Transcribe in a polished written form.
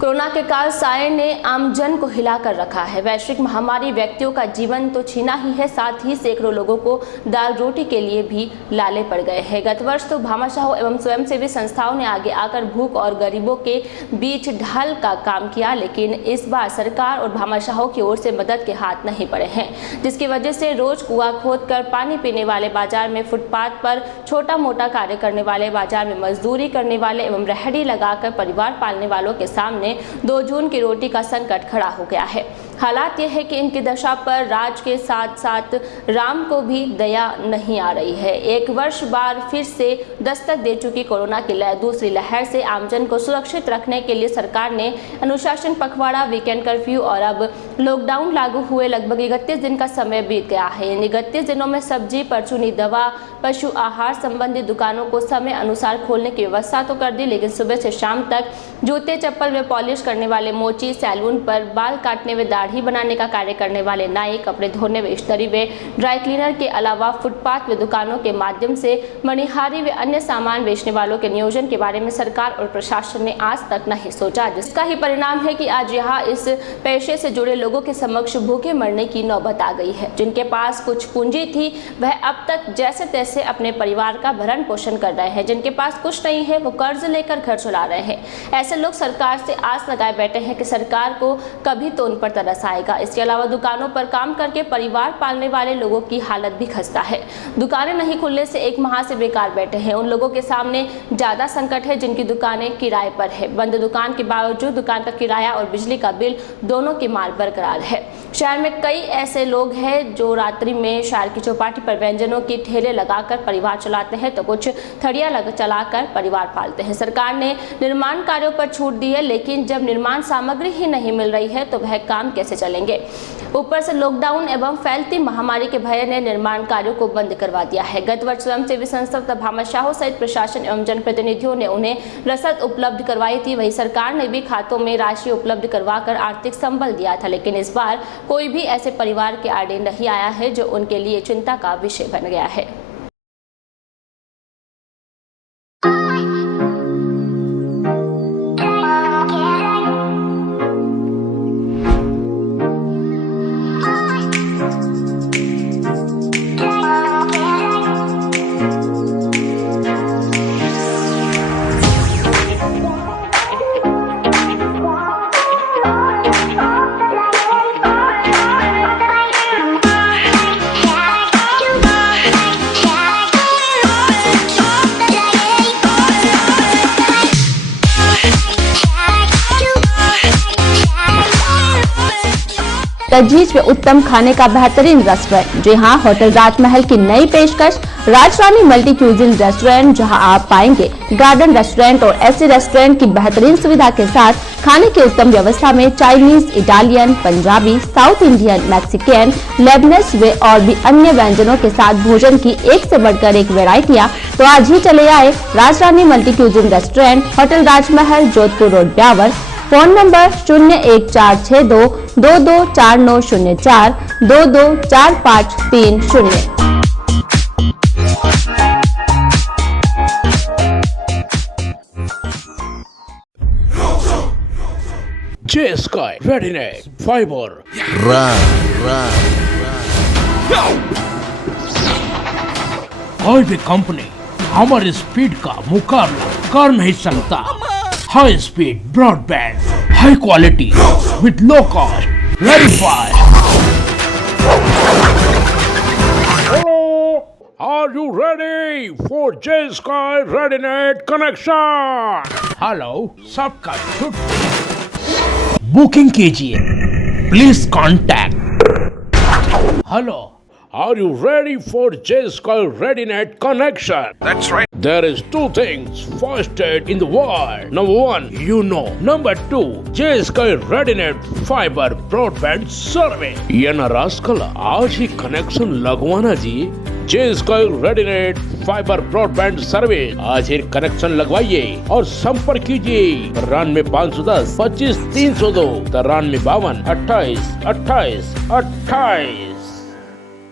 Corona के काल साए ने आमजन को हिलाकर रखा है। वैश्विक महामारी व्यक्तियों का जीवन तो छीना ही है, साथ ही सैकड़ों लोगों को दाल रोटी के लिए भी लाले पड़ गए हैं। गत वर्ष तो भामाशाहों एवं स्वयंसेवी संस्थाओं ने आगे आकर भूख और गरीबों के बीच ढाल का काम किया, लेकिन इस बार सरकार और भामाशाहों की ओर से मदद के हाथ नहीं पड़े हैं, जिसकी वजह से रोज कुआं खोदकर पानी पीने वाले, बाजार में फुटपाथ पर छोटा मोटा कार्य करने वाले, बाजार में मजदूरी करने वाले एवं रेहड़ी लगाकर परिवार पालने वालों के सामने 2 जून की रोटी का संकट खड़ा हो गया है। हालात यह है कि इनकी दशा पर राज के साथ साथ राम को भी दया नहीं आ रही है। एक वर्ष बार फिर से दस्तक दे चुकी कोरोना की दूसरी लहर से आमजन को सुरक्षित रखने के लिए सरकार ने अनुशासन पखवाड़ा, वीकेंड कर्फ्यू और अब लॉकडाउन लागू हुए लगभग 31 दिन का समय बीत गया है। इन 31 दिनों में सब्जी, परचूनी, दवा, पशु आहार संबंधी दुकानों को समय अनुसार खोलने की व्यवस्था तो कर दी, लेकिन सुबह से शाम तक जूते, चप्पल व पॉलिश करने वाले मोची, सैलून पर बाल काटने व दाढ़ी बनाने का कार्य करने वाले नाई, कपड़े धोने व इस्त्री व ड्राई क्लीनर के अलावा फुटपाथ व दुकानों के माध्यम से मणिहारी व अन्य सामान बेचने वालों के नियोजन के बारे में सरकार और प्रशासन ने आज तक नहीं सोचा, जिसका ही परिणाम है कि आज यहाँ इस पेशे से जुड़े लोगों के समक्ष भूखे मरने की नौबत आ गई है। जिनके पास कुछ पूंजी थी वह अब तक जैसे तैसे अपने परिवार का भरण पोषण कर रहे हैं, जिनके पास कुछ नहीं है वो कर्ज लेकर घर चला रहे हैं। ऐसे लोग सरकार से आस लगाए बैठे हैं कि सरकार को कभी तो उन पर तरस आएगा। इसके अलावा दुकानों पर काम करके परिवार पालने वाले लोगों की हालत भी खस्ता है। दुकानें नहीं खुलने से 1 माह से बेकार बैठे हैं। उन लोगों के सामने ज्यादा संकट है जिनकी दुकानें किराए पर है। बंद दुकान के बावजूद दुकान का किराया और बिजली का बिल दोनों की मार बरकरार है। शहर में कई ऐसे लोग हैं जो रात्रि में शहर की चौपाटी पर व्यंजनों की ठेले लगाकर परिवार चलाते हैं, तो कुछ थड़िया चलाकर परिवार पालते हैं। सरकार ने निर्माण कार्यों पर छूट दी है, लेकिन जब निर्माण सामग्री ही नहीं मिल रही है तो वह काम कैसे चलेंगे। ऊपर से लॉकडाउन एवं फैलती महामारी के भय ने निर्माण कार्यों को बंद करवा दिया है। गत वर्ष स्वयंसेवी संस्था भामाशाहों सहित प्रशासन एवं जनप्रतिनिधियों ने उन्हें रसद उपलब्ध करवाई थी। वही सरकार ने भी खातों में राशि उपलब्ध करवाकर आर्थिक संबल दिया था, लेकिन इस बार कोई भी ऐसे परिवार के आड़े नहीं आया है जो उनके लिए चिंता का विषय बन गया है। तजवीज में उत्तम खाने का बेहतरीन रेस्टोरेंट। जी हाँ, होटल राजमहल की नई पेशकश राजरानी मल्टी क्यूजिन रेस्टोरेंट, जहां आप पाएंगे गार्डन रेस्टोरेंट और ऐसे रेस्टोरेंट की बेहतरीन सुविधा के साथ खाने की उत्तम व्यवस्था में Chinese, Italian, Punjabi, South Indian, Mexican, Lebanese वे और भी अन्य व्यंजनों के साथ भोजन की एक से बढ़कर एक वैरायटियां। तो आज ही चले आए Rajrani multi cuisine restaurant, hotel Rajmahal, Jodhpur road, Beawar. Phone number 01462 224904 224530। J-Sky Readiness Fiber कोई भी कंपनी हमारी स्पीड का मुकाबला कर नहीं सकता। High speed broadband, high quality with low cost, verified. Are you ready for J-Sky Readiness connection? Hello, सबका छुट्टी बुकिंग कीजिए, please contact. Hello, Are you ready for J-Sky Readiness connection? That's right. There is 2 things fastest in the world. Number 1, you know. Number 2, J-Sky Readiness Fiber Broadband Service. ये ना रास्कला, आज ही connection लगवाना जी। J-Sky Readiness Fiber Broadband Service, आज ही connection लगवाइए और संपर्क कीजिए 93 510 25 302 93 52 28 28 28।